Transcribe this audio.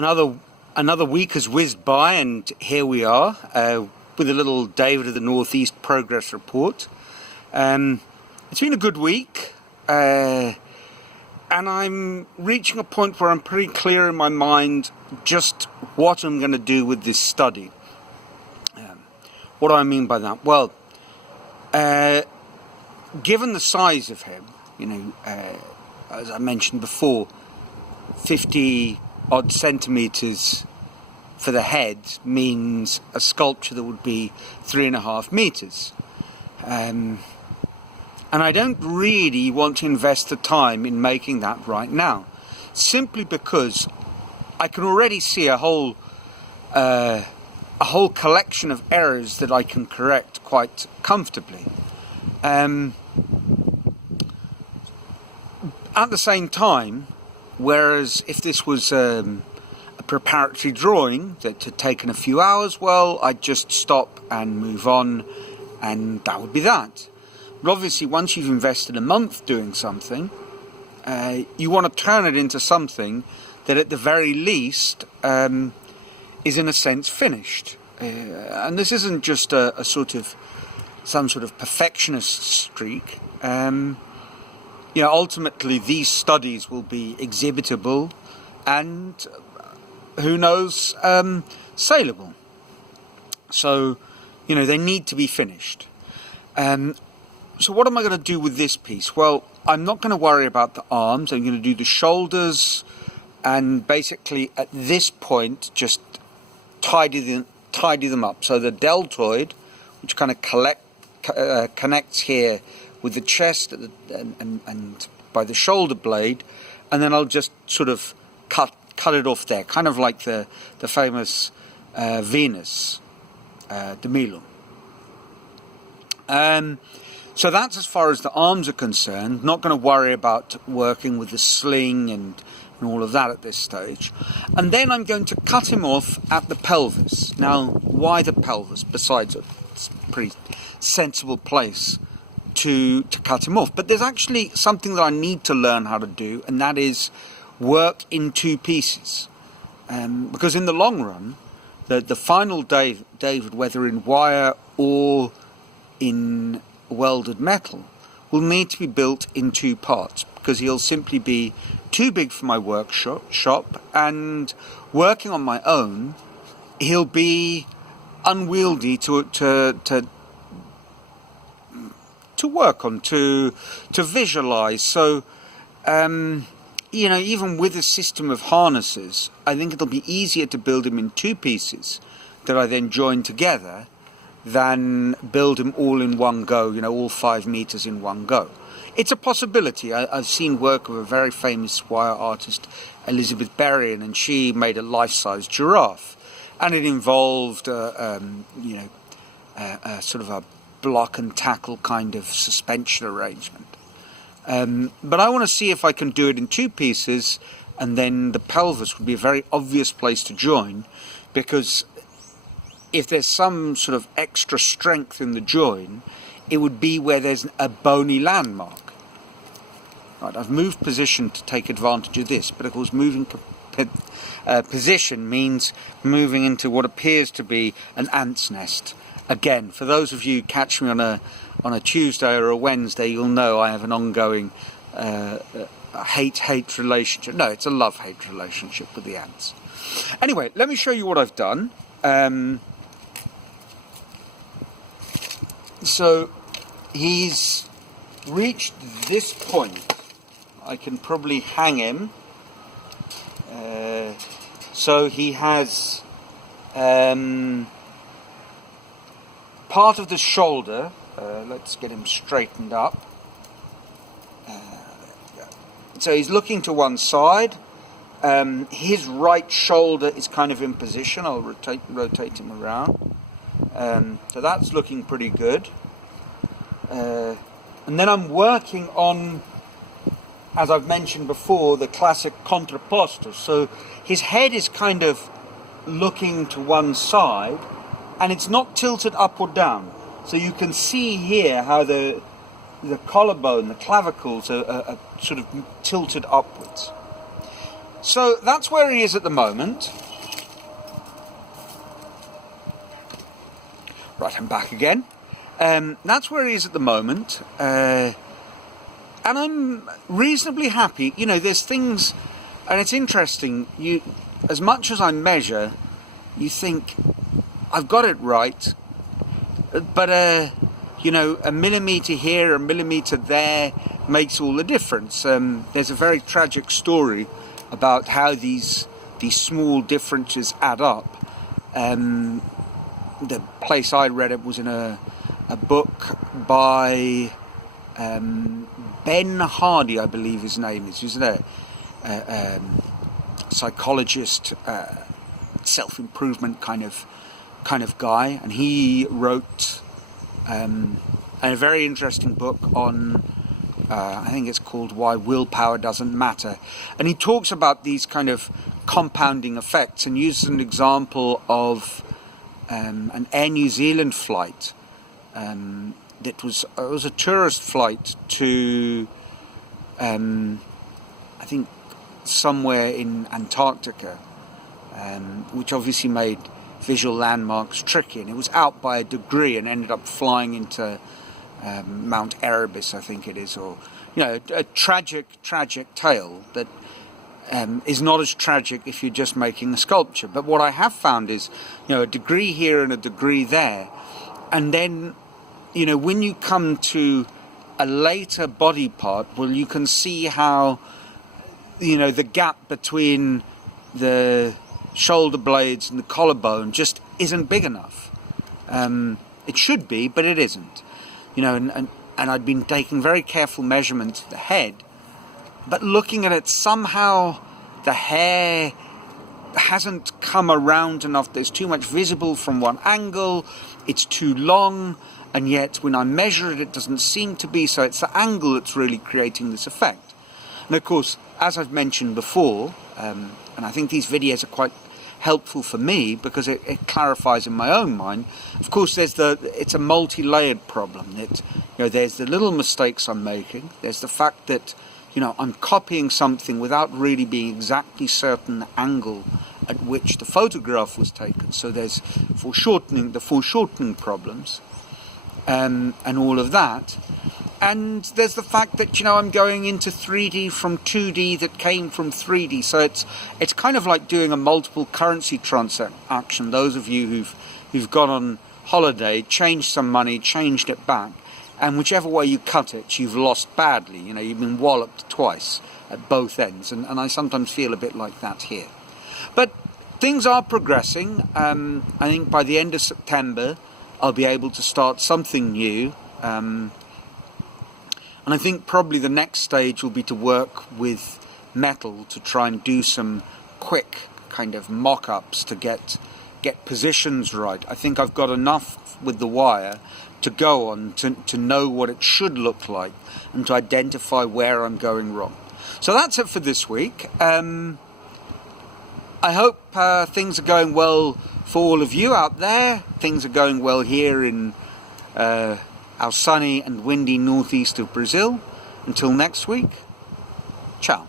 Another week has whizzed by, and here we are with a little David of the Northeast progress report. It's been a good week, and I'm reaching a point where I'm pretty clear in my mind just what I'm going to do with this study. What do I mean by that? Well, given the size of him, as I mentioned before, 50 odd centimeters for the head means a sculpture that would be 3.5 meters. And I don't really want to invest the time in making that right now, simply because I can already see a whole collection of errors that I can correct quite comfortably. At the same time, whereas if this was a preparatory drawing that had taken a few hours, well, I'd just stop and move on, and that would be that. But obviously, once you've invested a month doing something, you want to turn it into something that at the very least is in a sense finished. And this isn't just some sort of perfectionist streak. Ultimately these studies will be exhibitable and, who knows, saleable. So, they need to be finished. So what am I going to do with this piece? Well, I'm not going to worry about the arms. I'm going to do the shoulders and basically at this point just tidy them up. So the deltoid, which kind of connects here with the chest and by the shoulder blade, and then I'll just sort of cut it off there, kind of like the famous Venus de Milo. So that's as far as the arms are concerned. Not going to worry about working with the sling and all of that at this stage. And then I'm going to cut him off at the pelvis. Now, why the pelvis? Besides, it's a pretty sensible place to cut him off. But there's actually something that I need to learn how to do, and that is work in two pieces. Because in the long run, the final David, whether in wire or in welded metal, will need to be built in two parts, because he'll simply be too big for my workshop, and working on my own, he'll be unwieldy to work on, to visualize. So, even with a system of harnesses, I think it'll be easier to build him in two pieces that I then join together than build him all in one go, all 5 meters in one go. It's a possibility. I've seen work of a very famous wire artist, Elizabeth Berrien, and she made a life-size giraffe. And it involved, a sort of a block and tackle kind of suspension arrangement. But I want to see if I can do it in two pieces, and then the pelvis would be a very obvious place to join, because if there's some sort of extra strength in the join, it would be where there's a bony landmark. Right, I've moved position to take advantage of this, but of course moving position means moving into what appears to be an ant's nest. Again, for those of you catch me on a Tuesday or a Wednesday, you'll know I have an ongoing hate relationship. No, it's a love-hate relationship with the ants. Anyway, let me show you what I've done. So he's reached this point. I can probably hang him. So he has part of the shoulder. Let's get him straightened up. So he's looking to one side. His right shoulder is kind of in position. I'll rotate him around. So that's looking pretty good. And then I'm working on, as I've mentioned before, the classic contrapposto. So his head is kind of looking to one side, and it's not tilted up or down. So you can see here how the collarbone, the clavicles are sort of tilted upwards. So that's where he is at the moment. Right, I'm back again. That's where he is at the moment. And I'm reasonably happy. You know, there's things, and it's interesting, as much as I measure, you think, I've got it right, but, you know, a millimetre here, a millimetre there makes all the difference. There's a very tragic story about how these small differences add up. The place I read it was in a book by Ben Hardy, I believe his name is. He's a psychologist, self-improvement kind of guy, and he wrote a very interesting book on, I think it's called Why Willpower Doesn't Matter, and he talks about these kind of compounding effects and uses an example of an Air New Zealand flight. It was a tourist flight to, I think, somewhere in Antarctica, which obviously made visual landmarks tricky, and it was out by a degree and ended up flying into Mount Erebus, I think it is, or, you know, a tragic tale that is not as tragic if you're just making a sculpture. But what I have found is, you know, a degree here and a degree there, and then, you know, when you come to a later body part, well, you can see how, you know, the gap between the shoulder blades and the collarbone just isn't big enough. It should be, but it isn't. You know, and I'd been taking very careful measurements of the head, but looking at it, somehow the hair hasn't come around enough. There's too much visible from one angle, it's too long, and yet when I measure it, it doesn't seem to be. So it's the angle that's really creating this effect. And of course, as I've mentioned before, and I think these videos are quite helpful for me because it clarifies in my own mind. Of course, it's a multi-layered problem. You know, there's the little mistakes I'm making. There's the fact that, you know, I'm copying something without really being exactly certain the angle at which the photograph was taken. So there's the foreshortening problems, and all of that. And there's the fact that, you know, I'm going into 3D from 2D that came from 3D. So it's kind of like doing a multiple currency transaction. Those of you who've gone on holiday, changed some money, changed it back, and whichever way you cut it, you've lost badly. You know, you've been walloped twice at both ends. And I sometimes feel a bit like that here. But things are progressing. I think by the end of September, I'll be able to start something new. And I think probably the next stage will be to work with metal to try and do some quick kind of mock-ups to get positions right. I think I've got enough with the wire to go on to know what it should look like and to identify where I'm going wrong. So that's it for this week. I hope things are going well for all of you out there. Things are going well here in our sunny and windy northeast of Brazil. Until next week, ciao.